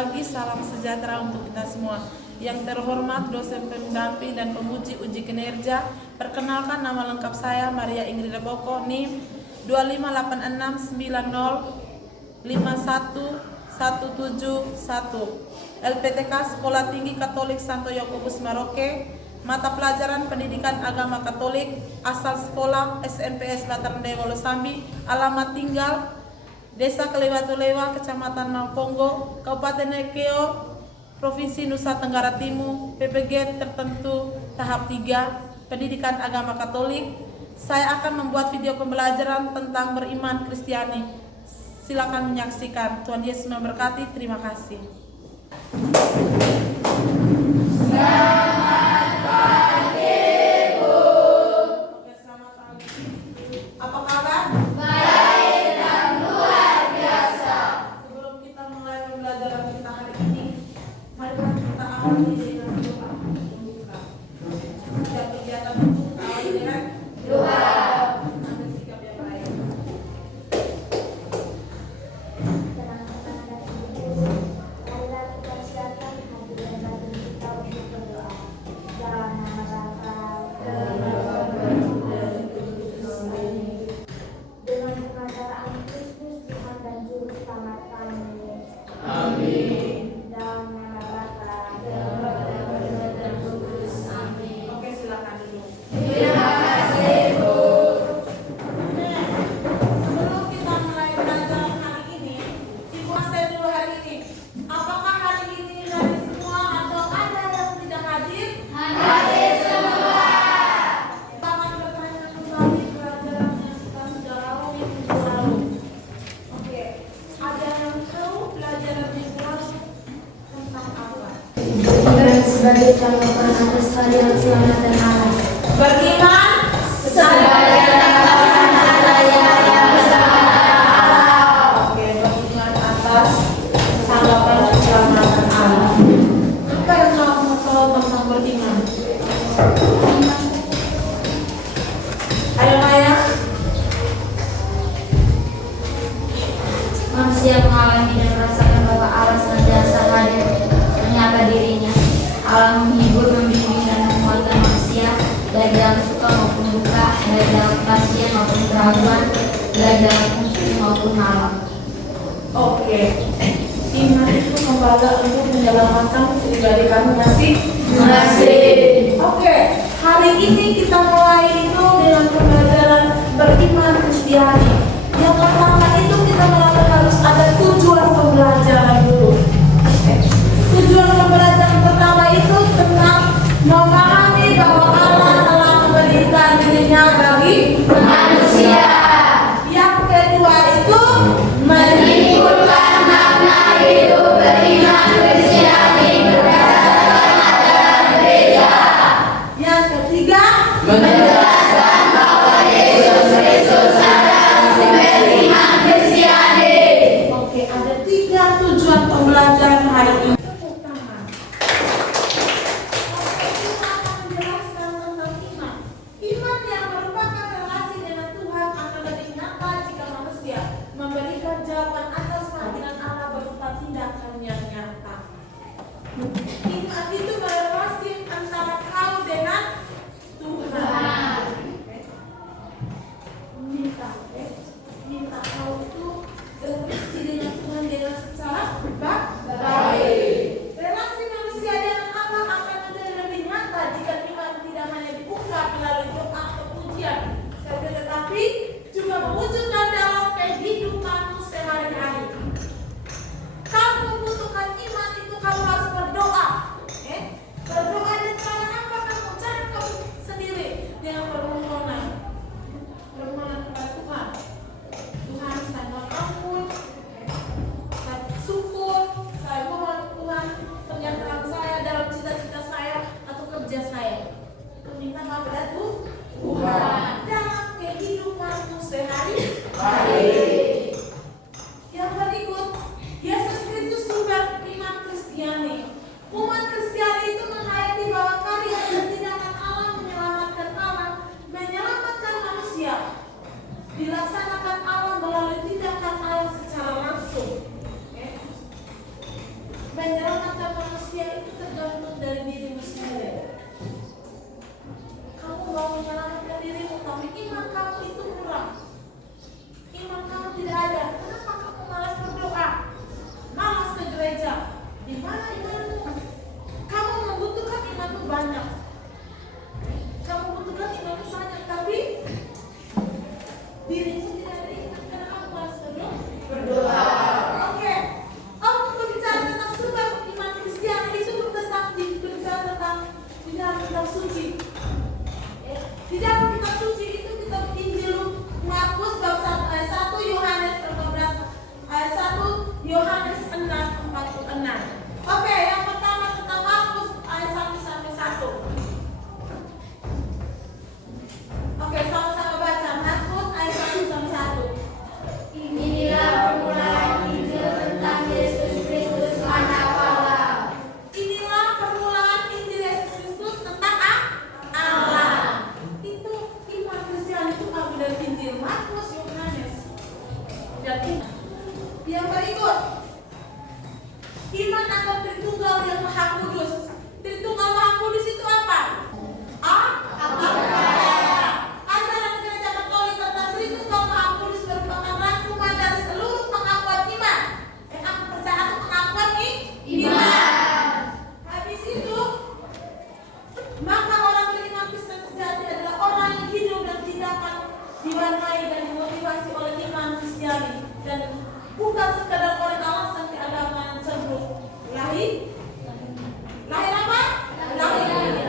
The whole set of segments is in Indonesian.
pagi, salam sejahtera untuk kita semua. Yang terhormat dosen pendamping dan penguji uji kinerja, perkenalkan nama lengkap saya Maria Ingrida Boko, NIM 25869051171, LPTK Sekolah Tinggi Katolik Santo Yakobus Maroke, mata pelajaran Pendidikan Agama Katolik, asal sekolah SMPS Bataran Dewa Losambi, alamat tinggal Desa Kelewatulewa, Kecamatan Mangponggo, Kabupaten Ekeo, Provinsi Nusa Tenggara Timur, PPG tertentu tahap 3, Pendidikan Agama Katolik. Saya akan membuat video pembelajaran tentang beriman Kristiani. Silakan menyaksikan. Tuhan Yesus memberkati. Terima kasih. Selamat pagi, Bu. Oke, selamat pagi. Apa kabar? Baik dan luar biasa. Sebelum kita mulai pembelajaran kita hari ini, mari kita awali dengan doa. Setiap kegiatan itu awali dengan doa. Ambil sikap yang baik. Sebagai tanggapan atas kehadiran selamat dan alam. Beriman sebagai tanggapan saya yang selamat dan alam. Oke, beriman atas tanggapan keselamatan alam. Apa yang kamu tahu tentang beriman? Ayo Maya. Manusia mengalami dan merasakan bahwa Allah senantiasa hadir menyapa dirinya. Allah menghibur, membimbing dan menguatkan manusia, baik dalam suka maupun duka, baik dalam kepastian maupun keraguan, baik dalam musik maupun malam. Oke, iman itu membawa untuk menyelamatkan pribadi kamu masih. Oke, hari ini kita mulai itu dengan pembelajaran beriman Kristiani. Yang pertama itu kita harus ada tujuan pembelajaran dulu. Tujuan pembelajaran pertama itu tentang memahami bahwa Allah telah memberikan dirinya bagi manusia. Yang kedua itu menimbulkan makna hidup beriman Kristiani berdasarkan ajaran gereja. Yang ketiga menjelaskan bahwa Yesus Kristus adalah sumber iman Kristiani. Oke, ada 3 tujuan pembelajaran hari ini. Iman yang merupakan relasi dengan Tuhan akan lebih nyata jika manusia memberikan jawaban atas panggilan Allah berupa tindakan yang nyata. Iman itu berrelasi antara kau dengan Tuhan. Minta kau itu berrelasi dengan Tuhan dengan secara baik. Relasi manusia dengan Allah akan menjadi lebih nyata jika iman tidak hanya diungkap melalui doa atau pujian, menyelamatkan dirimu, tapi iman kamu itu kurang. Iman kamu tidak ada. Kenapa kamu malas berdoa? Malas ke gereja? Di mana imanmu? Kamu membutuhkan imanmu banyak. Kamu butuhkan imanmu banyak, tapi dirimu tidak ada iman karena kamu malas berdoa. Oke. Orang berbicara tentang sumber iman Kristiani itu berbicara tentang suci. Di dalam kitab suci itu kitab Injil Markus bab 1 ayat 1, Yohanes 14 ayat 1, Yohanes 6:46. Oke, yang pertama tentang Markus ayat 1 sampai 1. Oke, sama-sama baca Markus ayat 1 sampai 1. Inilah permulaan Injil tentang Yesus Kristus anak Allah. Inilah permulaan Injil Yesus Kristus tentang Allah. Itu iman Kristiani itu ambil dari Injil Markus, Yohanes. Dan yang berikut, iman akan Tritunggal yang Maha Kudus. Tritunggal Maha Kudus itu apa? Ajaran Gereja Katolik tentang Tritunggal Maha Kudus merupakan rangkuman dari seluruh pengakuan iman. Aku percaya itu pengakuan iman. Habis itu, maka orang beriman Kristen sejati adalah orang yang hidup dan tindakan diwarnai dan dimotivasi oleh iman Kristiani dan bukan sekadar oleh alasan keagamaan yang cemburuh. Lahir apa? Lahir.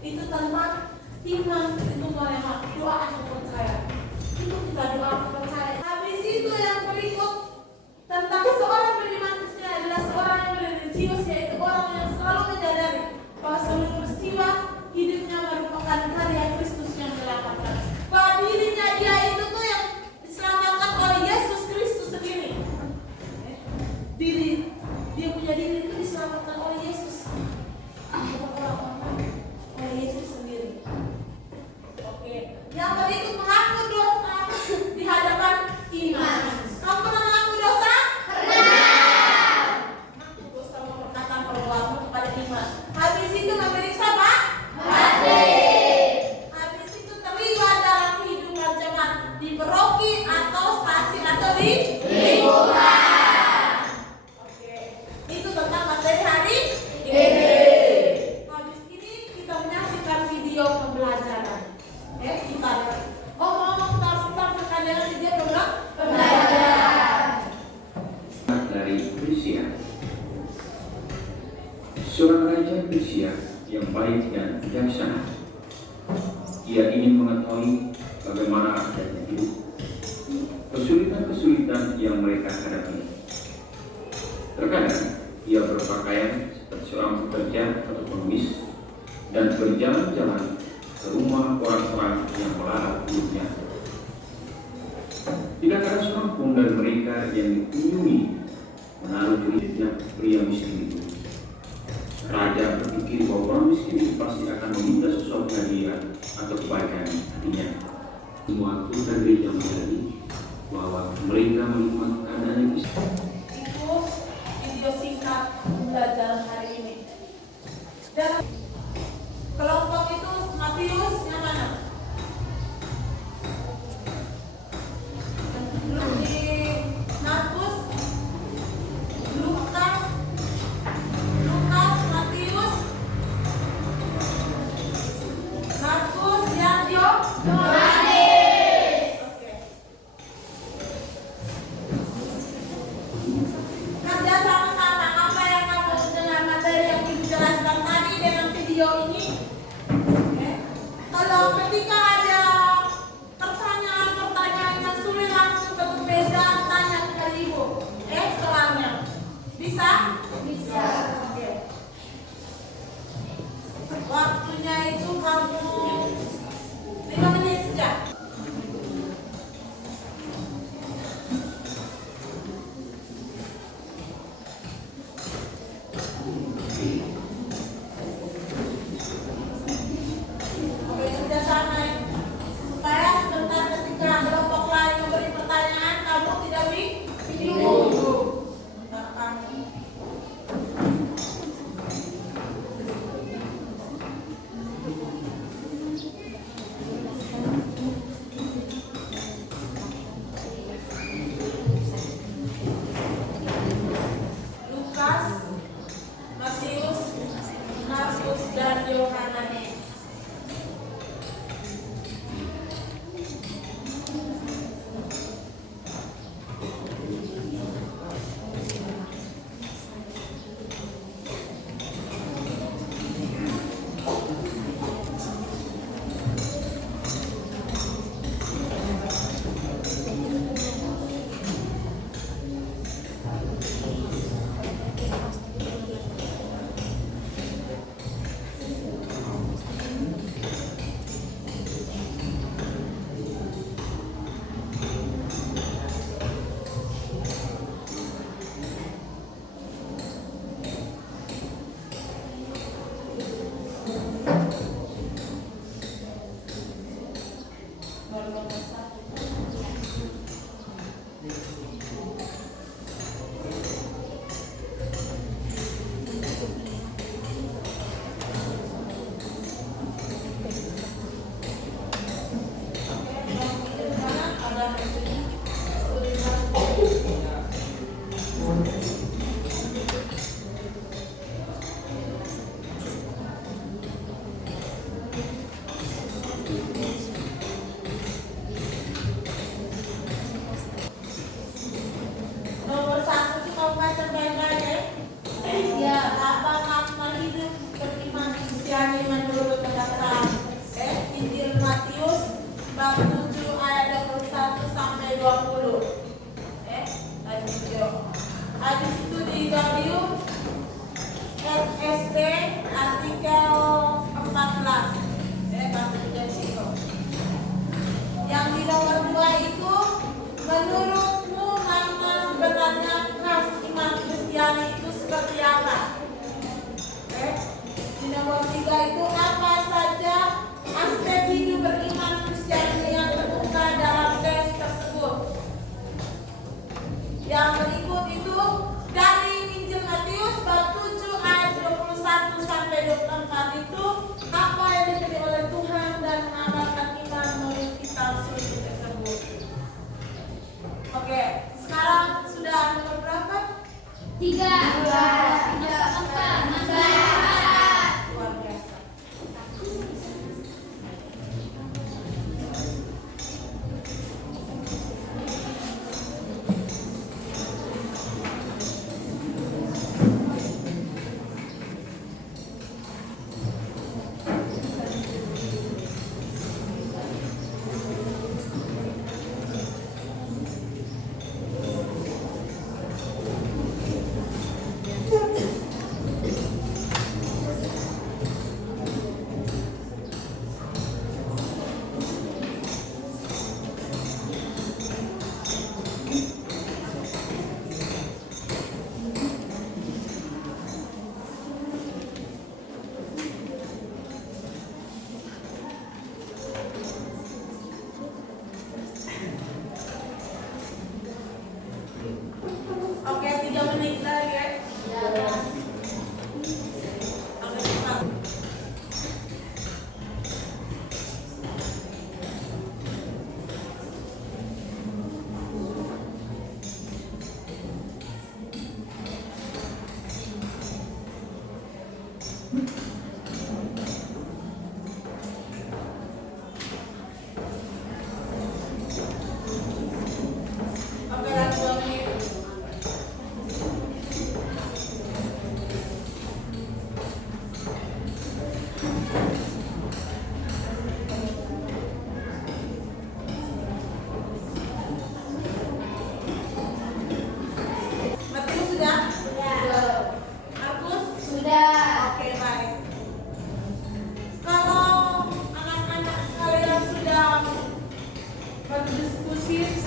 Itu tanpa iman itu mereka doa aku percaya. Itu kita doa aku percaya. Habis itu yang berikut tentang seorang beriman Kristen adalah seorang yang religius, yaitu orang yang selalu menyadari bahwa seluruh peristiwa hidupnya merupakan karya Kristus yang menyelamatkan. Bahwa dirinya dia itu tuh yang diselamatkan oleh Yesus Kristus sendiri. Dia punya diri itu diselamatkan oleh Yesus. Oleh Yesus sendiri. Oke. Yang berikut mengaku dosa di hadapan iman. Kamu pernah mengaku dosa? Pernah. Mengaku dosa mau perkataan perbuatan kepada iman. Habis itu memberi apa? Mati. Habis itu terlibat dalam kehidupan jemaat di paroki atau stasi atau di lingkungan. Oke. Itu tentang materi hari ini. Habis ini kita menyaksikan video pembelajaran. Kita ngomong-ngomong tentang perkadaan video pembelajaran dari Persia. Seorang raja Persia yang baik dan bijaksana. Ia ingin mengetahui bagaimana rakyatnya hidup, kesulitan-kesulitan yang mereka hadapi. Terkadang ia berpakaian seperti seorang pekerja atau pengemis dan berjalan-jalan ke rumah orang-orang yang melarat hidupnya. Tidak ada seorang pun dari mereka yang dikunjungi menaruh hidupnya pria miskin itu. Raja berpikir bahwa orang miskin itu pasti akan meminta sesuatu hadiah atau kebaikan hatinya. Waktu dan gereja menjadi bahwa mereka melihat keadaan yang bisa. Itu video singkat pembelajaran hari ini. Dan kelompok itu Matius yang mana? Belum di Markus, Lukas, Matius, Markus, dan Yohanes. Oke. Kerja sama-sama apa yang kamu dengar materi yang dijelaskan tadi dengan video ini. Kalau ketika ada pertanyaan yang sulit langsung ke meja tanya ke ibu. Soalnya bisa? Bisa. Oke. Waktunya itu kamu 5 menit saja. Oke, kerjasama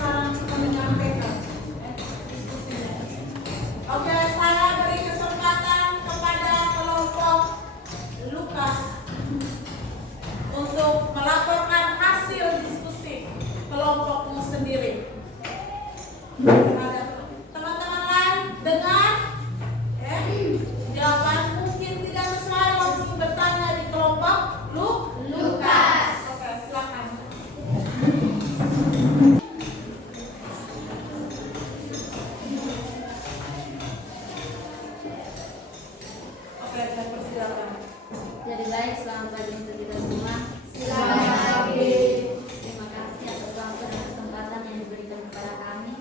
sekarang menyampaikan. Oke, saya beri kesempatan kepada kelompok Lukas untuk melaporkan hasil diskusi kelompokmu sendiri. Teman-teman lain dengar? Jawaban mungkin tidak sesuai, langsung bertanya di kelompok Lukas. Oke, silakan. Oke, saya persilakan. Jadi baik, selamat pagi untuk kita semua. Selamat pagi. Terima kasih atas waktu dan kesempatan yang diberikan kepada kami.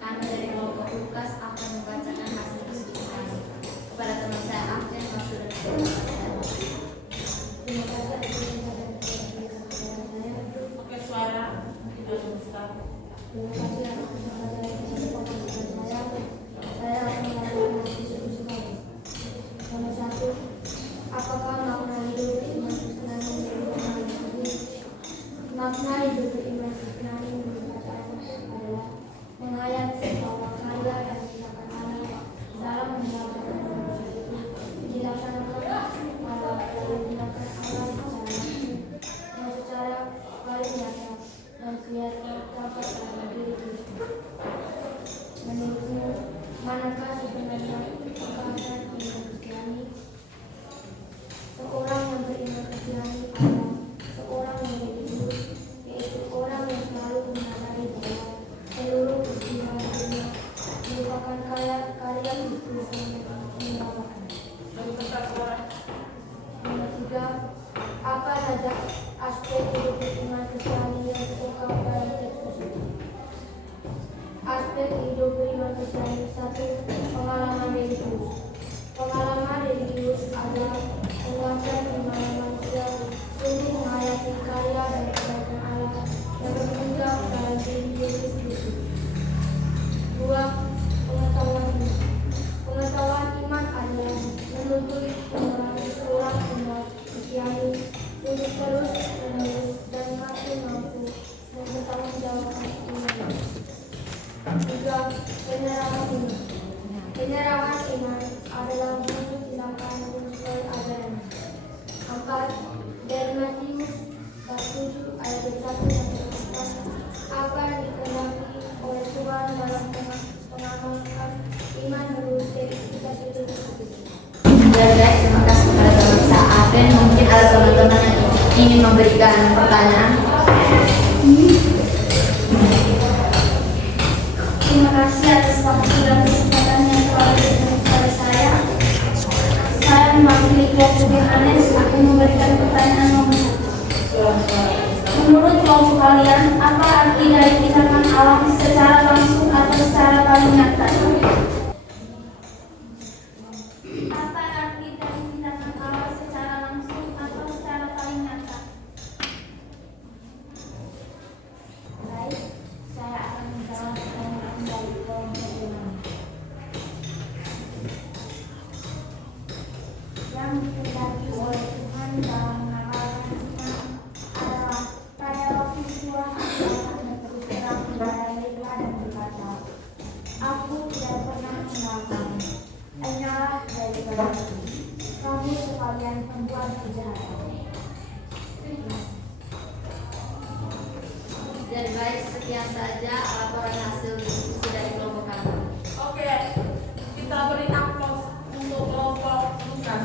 Kami dari kelompok Lukas akan membacakan hasil diskusi kami. Kepada teman saya Afgan, waktu dan kesempatan saya. Terima kasih atas kesempatan saya. Oke, suara besar. Terima kasih atas kesempatan saya. Saya akan melakukan hasil diskusi kami. Nomor 1, apakah makna hidup beriman Kristen menurut Nabi? Makna hidup beriman Kristen menurut bacaan adalah menghayati bahwa karya dan tindakan Allah dalam menyelamatkan manusia itu dilaksanakan pada tindakan Allah secara langsung dan secara paling nyata dan kelihatan dapat dalam diri Kristus. Menurutmu, manakah sebenarnya kekayaan iman Kristiani? Seorang yang beriman Kristiani adalah seorang yang religius, yaitu orang yang selalu menyadari bahwa seluruh peristiwa dunia merupakan karya Kristus yang menyelamatkan. Lebih besar suara. Nomor 3, apa saja aspek hidup beriman Kristiani yang terungkap dalam teks tersebut? Aspek hidup beriman Kristiani. 1. Pengalaman religius. Pengalaman religius adalah penguasaan iman manusia sungguh menghayati karya dan kebaikan Allah yang bermuncul dalam diri Yesus Kristus. 2. Pengetahuan iman. Pengetahuan iman adalah menuntut mengenai seorang umat Kristiani untuk terus menerus dan makin mampu mempertanggungjawabkan iman. 3. Penyerahan iman. Penyerahan iman adalah bentuk tindakan menyukai ajaran. 4. Dari Matius bab 7 ayat 1 sampai 4, apa yang dikehendaki oleh Tuhan dalam pengamalkan iman menurut spesifikasi tersebut. Baik, terima kasih kepada teman saya Aven. Mungkin ada teman-teman yang ingin memberikan pertanyaan. Terima kasih atas waktu dan kesempatan yang telah diberikan kepada saya. Saya mewakili kelompok Yohanes akan memberikan pertanyaan nomor 1. Menurut kelompok kalian, apa arti dari tindakan alam secara langsung atau secara paling nyata? Apa arti dari tindakan alam secara langsung atau secara paling nyata? Baik, saya akan menjawab pertanyaan dari kelompok Yohanes. Yang dikehendaki oleh Tuhan dalam mengamalkan iman adalah pada waktu Tuhan akan berterang kepada mereka dan berkata, aku tidak pernah mengenalmu, hanyalah daripadaku, kamu sekalian pembuat kejahatan. Jadi baik, sekian saja laporan hasil diskusi dari kelompok kami. Oke, kita beri aplaus untuk kelompok Lukas.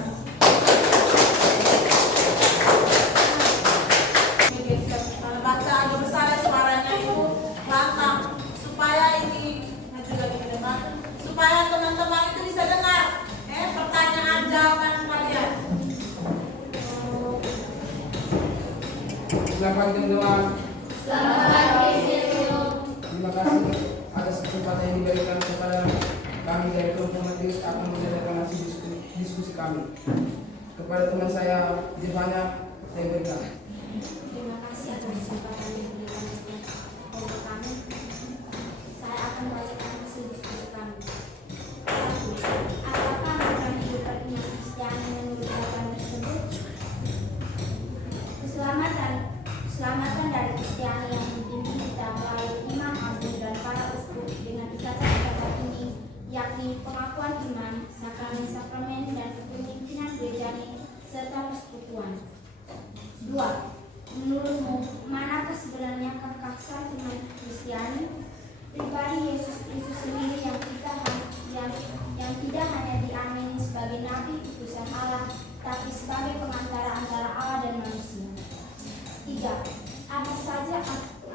Baca agak besar ya suaranya itu lantang supaya ini juga di depan supaya teman-teman itu bisa dengar pertanyaan jawaban kalian. Selamat teman-teman. Selamat pagi, Terima kasih atas kesempatan yang diberikan kepada kami dari kelompok Matius akan menjalankan hasil diskusi kami. Kepada teman saya Jevanya, saya berikan. terima kasih atas kesempatan yang diberikan kepada kami. Saya akan membacakan hasil diskusi kami. 1. Apakah makna hidup beriman Kristiani menurut bacaan tersebut? Keselamatan dari Kristiani yang dibimbing kita melalui iman, abu dan yakni pengakuan iman, sakramen-sakramen, dan kepemimpinan gerejani, serta persekutuan. 2. Menurutmu, manakah sebenarnya kekasih iman Kristiani? Pribadi Yesus Kristus sendiri yang tidak hanya diamini sebagai nabi utusan Allah, tapi sebagai pengantara antara Allah dan manusia. 3. Apa saja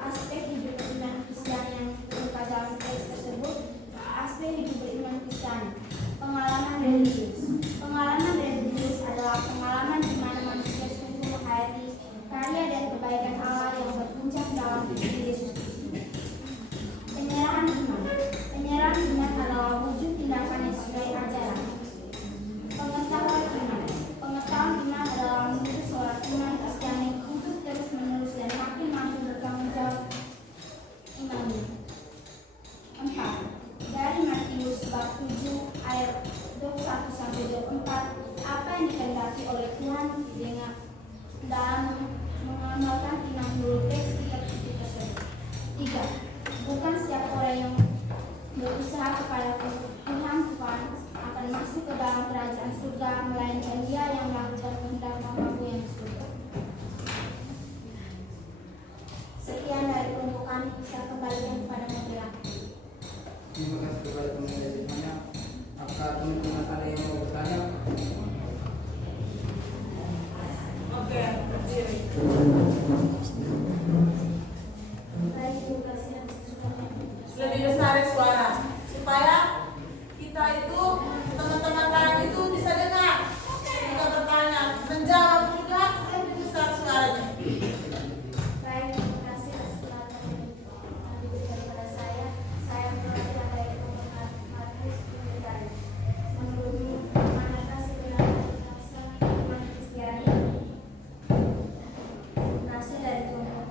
aspek hidup beriman Kristiani yang terluka dalam teks tersebut? Aspek hidup beriman Kristiani. Pengalaman religius. Pengalaman religius adalah pengalaman di mana manusia sungguh menghayati karya dan kebaikan Allah yang berpuncak dalam diri Yesus Kristus. Penyerahan iman. Penyerahan iman adalah wujud tindakan yang sesuai ajaran. Pengetahuan iman. Pengetahuan iman adalah menuntut seorang iman Kristiani untuk terus menerus dan makin mampu bertanggung jawab imannya. 4. Dari Matius bab 7 ayat 21-24, apa yang dikehendaki oleh Tuhan dengan dalam mengamalkan 60 teks kitab suci tersebut. 3. Bukan setiap orang yang berusaha kepada Tuhan akan masuk ke dalam kerajaan surga, melainkan dia yang melakukan kehendak Bapa yang di surga. Sekian dari kelompok kami, bisa kembalikan kepada moderator. Terima kasih kepada teman dari banyak. Apakah teman-teman ada yang mau bertanya? Oke, berdiri. Baik, terima kasih atas kesempatan. Lebih besar suara supaya kita itu teman-teman lain itu bisa dengar. Kita bertanya, menjawab juga lebih besar suaranya. Baik, terima kasih atas kesempatan yang diberikan kepada saya. Saya mewakili dari kelompok Markus Unitari. Menurutmu, manakah sebenarnya kekasih iman Kristiani? Nasi dari kelompok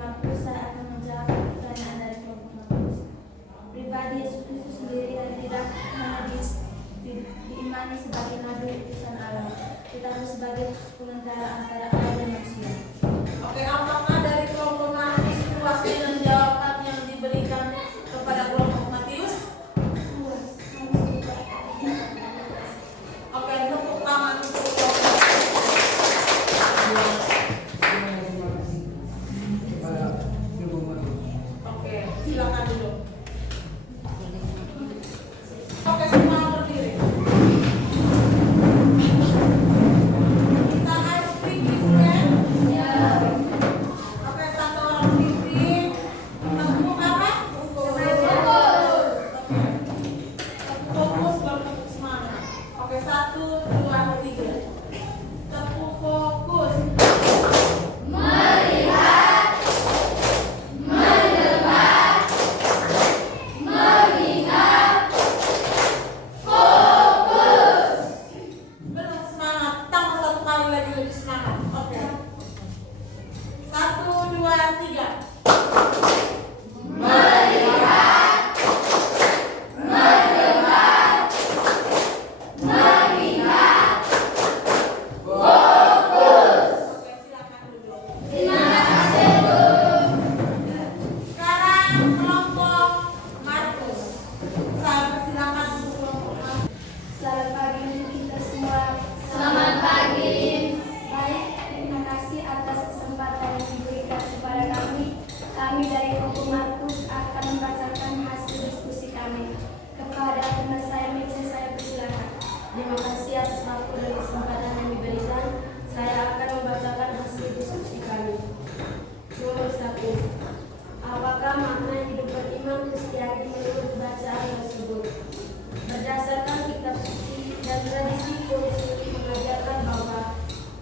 Markus, saya akan menjawab pertanyaan dari kelompok Markus. Pribadi Yesus Kristus sendiri yang tidak hanya diimani sebagai nabi utusan Allah, tetapi sebagai pengantara antara Allah dan manusia. Oke, apakah dari kelompok Markus puas dengan jawaban yang diberikan kepada kelompok Matius? Oke, tepuk tangan untuk kelompok. Terima kasih kepada kelompok Markus. Oke, silakan duduk. Oke, semua berdiri. Kita ice breaking ya. Oke, satu orang pimpin. Tepuk apa? Fokus. Fokus bertepuk semangat. Oke, 1, 2, 3. Tepuk fokus. Belum semangat, tambah satu kali lagi lebih semangat. Oke. 1, 2, 3. Oke, silakan duduk. Sekarang kelompok Markus. Saya persilakan untuk kelompok Markus. Selamat pagi kita semua. Selamat pagi. Baik, terima kasih atas kesempatan yang diberikan kepada kami. Kami dari kelompok Markus akan membacakan hasil diskusi kami. Kepada teman saya, meja saya persilakan. Terima kasih atas waktu dan kesempatan yang diberikan. Saya akan membacakan hasil diskusi kami. Nomor 1. Apakah makna hidup beriman Kristiani menurut bacaan tersebut? Berdasarkan kitab suci dan tradisi Katolik mengajarkan bahwa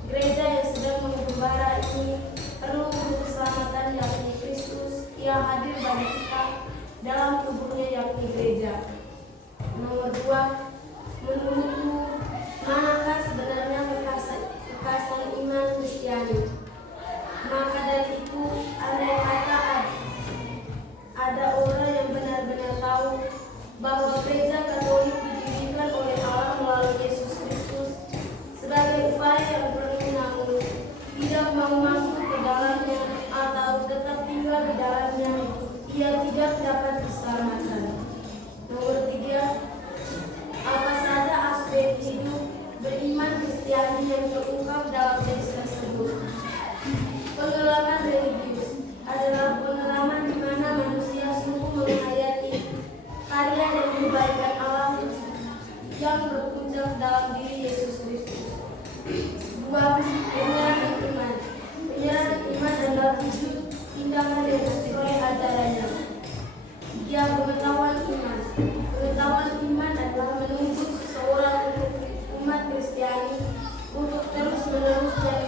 gereja yang sedang mengembara ini perlu untuk keselamatan yakni Kristus yang hadir bagi kita dalam tubuhnya yakni gereja. Nomor 2. Menurutmu, manakah sebenarnya kekasih iman Kristiani? Maka dari itu, andai kata ada orang yang benar-benar tahu bahwa gereja Katolik didirikan oleh Allah melalui Yesus Kristus sebagai upaya yang perlu namun tidak mau masuk ke dalamnya atau tetap tinggal di dalamnya, ia tidak dapat diselamatkan. Nomor 3, apa saja aspek hidup beriman Kristiani yang terungkap dalam teks tersebut? Pengalaman religius adalah pengalaman di mana manusia sungguh menghayati karya dan kebaikan Allah yang berpuncak dalam diri Yesus Kristus. 2. Penyerahan iman. Penyerahan iman adalah wujud tindakan yang sesuai ajarannya. 3. Pengetahuan iman. Pengetahuan iman adalah menuntut seseorang umat Kristiani untuk terus-menerus dan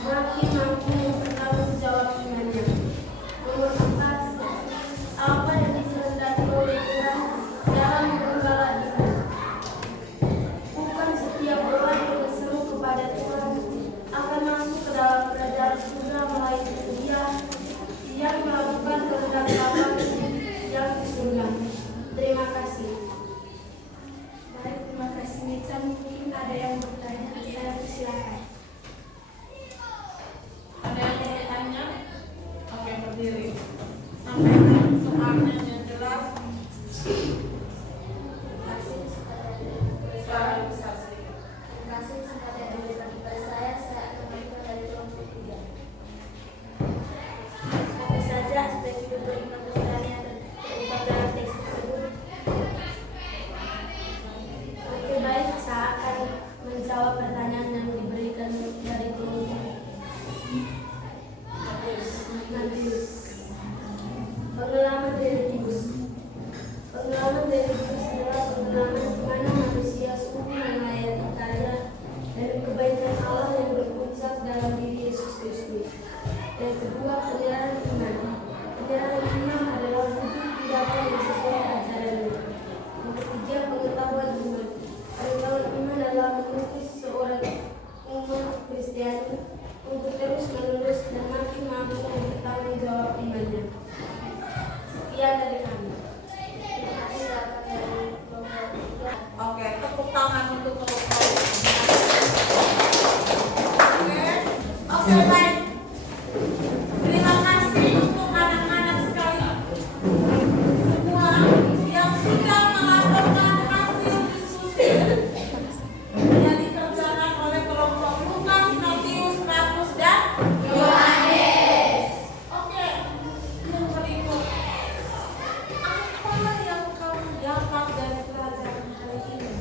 makin mampu mempertanggung jawab imannya. Nomor 4. Apa yang dikehendaki oleh Tuhan dalam menggembala iman. Bukan setiap orang yang berseru kepada Tuhan akan masuk ke dalam kerajaan surga, melainkan dia yang melakukan kehendak Bapa yang di surga. Terima kasih. Baik, terima kasih Nita. Mungkin ada yang bertanya, saya persilakan. Ada yang ingin tanya? Oke, berdiri. Sampaikan soalnya yang jelas. Suara besar sedikit. Terima kasih kesempatan yang diberikan kepada saya akan melakukan dari kelompok 3. Apa saja aspek hidup beriman Kristiani yang terungkap dalam teks tersebut? Oke, baik, saya akan menjawab pertanyaan yang diberikan dari kelompok Matius. Pengalaman religius. Pengalaman religius adalah pengalaman di mana manusia sungguh menghayati karya dan kebaikan Allah yang berpuncak dalam diri Yesus Kristus. Yang kedua, penyerahan iman. Penyerahan iman adalah wujud tindakan yang sesuai ajarannya. Yang ketiga, pengetahuan iman. Pengetahuan iman adalah menuntut seorang umat Kristiani untuk terus-menerus dan makin mampu bertanggung jawab imannya. Sekian dari kami. Terima kasih atas dari kelompok 3. Oke, tepuk tangan untuk kelompok. Oke, baik. Terima kasih untuk anak-anak sekalian semua yang sudah melaporkan hasil diskusi yang dikerjakan oleh kelompok Lukas, Matius, Markus, dan Yohanes. Oke, yang berikut. Apa yang kamu dapat dari pelajaran hari ini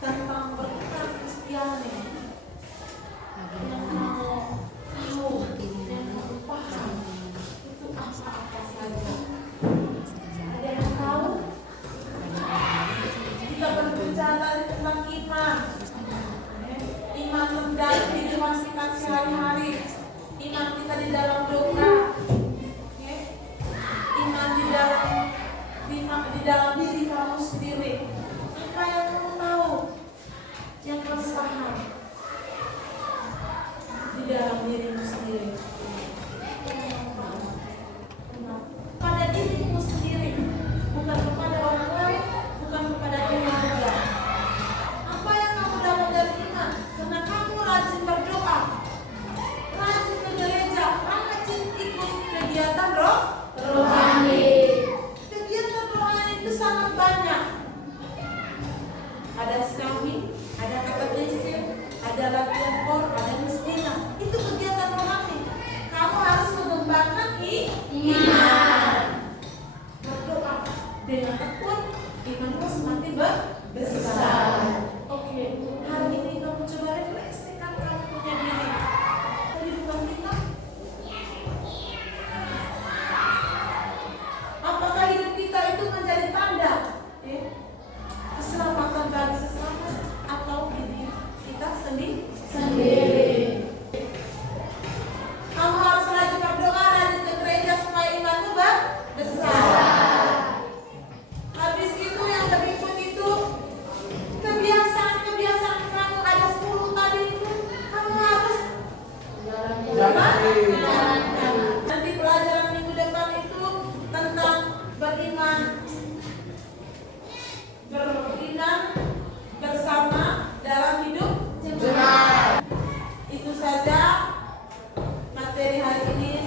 tentang beriman Kristiani? Yang kamu tahu, yang kamu paham itu apa saja? Ada yang tahu? Kita berbicara tentang iman. Iman mendalam di kehidupan kita sehari-hari. Iman kita di dalam doa. Iman di dalam diri kamu sendiri. Apa yang kamu tahu? Yang kamu paham di dalam dirimu sendiri. Pada dirimu sendiri, bukan kepada orang lain, bukan kepada keluarga. Apa yang kamu dapat dari iman? Karena kamu rajin berdoa, rajin ke gereja, rajin ikut kegiatan rohani. Kegiatan rohani itu sangat banyak. Ada skawing, ada katekisme, ada latihan kor, ada miskinah. Itu kegiatan rohani. Kamu harus mengembangkan iman. Berdoa dengan tekun, imanmu semakin besar. Oke, hari ini kamu coba refleksikan kamu punya diri. Kehidupan kita. Apakah hidup kita itu menjadi tanda keselamatan bagi sesama atau diri kita sendiri? Kamu harus rajin berdoa, rajin ke gereja supaya imanmu besar. Habis itu yang berikut itu kebiasaan kamu ada 10 tadi itu kamu harus jalankan. Nanti pelajaran minggu depan itu tentang beriman bersama dalam hidup jemaat. Itu saja materi hari ini.